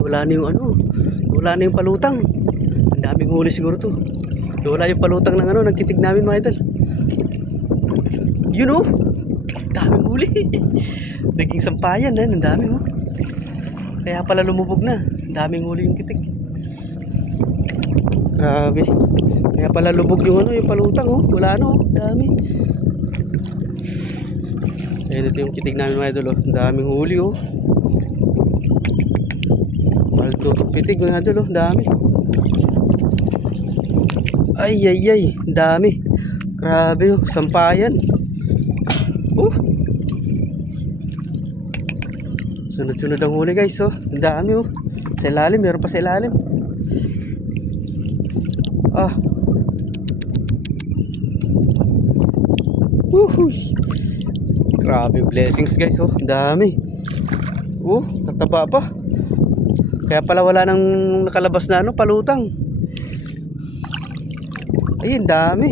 Wala na yung ano, wala na yung palutang. Ang daming huli siguro to. Wala yung palutang ng ano, ng kitig namin mga idol. You know, daming huli. Naging sampayan na, ang dami oh. Kaya pala lumubog na. Ang daming huli yung kitig. Grabe. Kaya pala lubog yung ano, yung palutang oh. Wala na oh, dami. Ayan, ito yung kitig namin mga idol oh. Ang daming huli oh. Paldo itong kitig mga idol oh, ang dami. Ay ay ay, ang dami. Grabe oh, sampayan. Oh. Sunod-sunod ang huli guys oh. Ang dami oh. Sa ilalim, meron pa sa ilalim. Ah. Uhuy. Grabe blessings guys oh. Ang dami. Oh, tataba pa. Kaya pala wala nang nakalabas na ano, palutang. Ay, ang dami.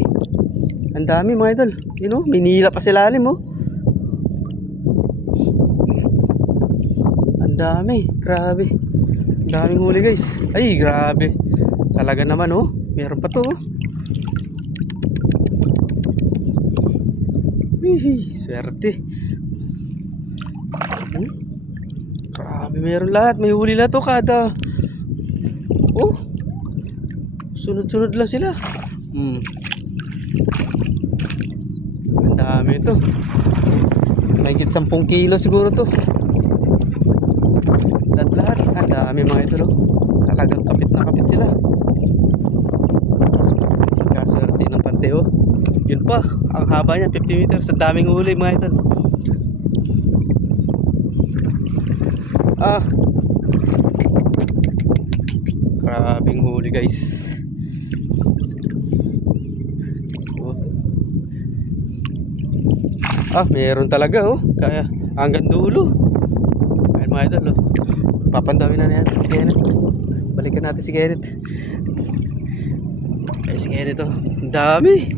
Ang dami mga idol. You know, may nila pa sa ilalim oh. Ang dami. Grabe. Ang daming huli guys. Ay, grabe. Talaga naman oh. Meron pa to oh. Swerte. Grabe, meron lahat. May huli lahat to kada. Oh. Sunod-sunod lang sila. Ang dami ito. Mahigit 10 kilo siguro to. Lahat-lahat. Ang dami mga ito oh. Talagang kapit na kapit sila. Kaswerte ng pante oh. Yun pa, ang haba niya 50 meters. Sa daming huli mga idol. Ah, grabing huli guys. Oh. Ah, meron talaga oh. Kaya hanggang dulo. Ayun mga idol oh. Papandawin na yan si Kenneth. Balikan natin si Kenneth. Ay si Kenneth oh. Ang dami.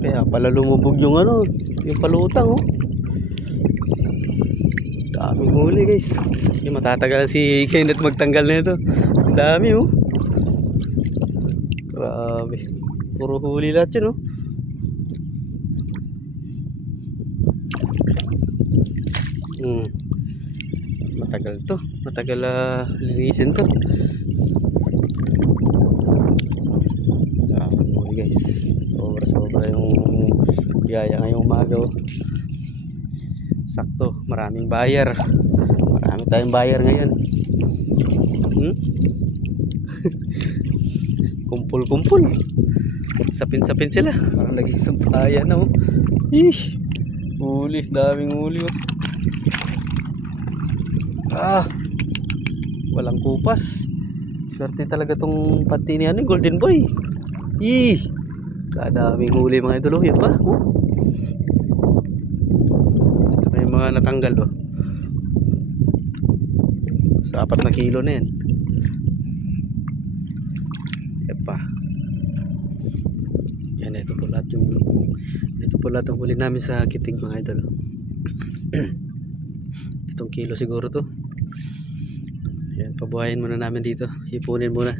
Kaya pala lumubog yung ano, yung palutang oh. Daming huli guys. Yung matatagal si Kenneth magtanggal na ito. Ang dami oh. Grabe. Puro huli lahat yun oh. Matagal to. Matagal linisin to. Daming huli guys. Sobra yung biyaya ngayong umaga oh. Sakto, maraming buyer. Marami tayong buyer ngayon. Kumpul-kumpul. Sapin-sapin sila. Parang naging sampayan na oh. Huli, daming huli oh. Ah, walang kupas. Swerte talaga tong pati ni ano, Golden Boy. Kadaming huli mga idol oh. Yan pa oh. Ito na yung mga natanggal oh. Sa 4 na kilo na yan. Yan pa. Yan, ito po lahat yung, ito po lahat ang huli namin sa kitig mga idol. Itong kilo siguro to. Yan, pabuhayin muna namin dito. Ipunin muna.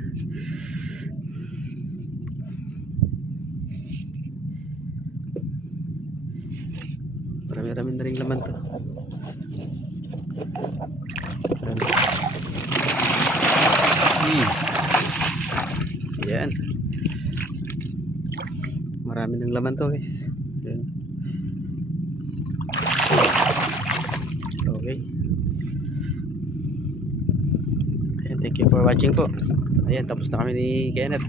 Marami-rami na rin laman to. Yan. Marami ng laman to guys. Yan. Okay. Ayan, thank you for watching po. Ayan, tapos na kami ni Kenneth.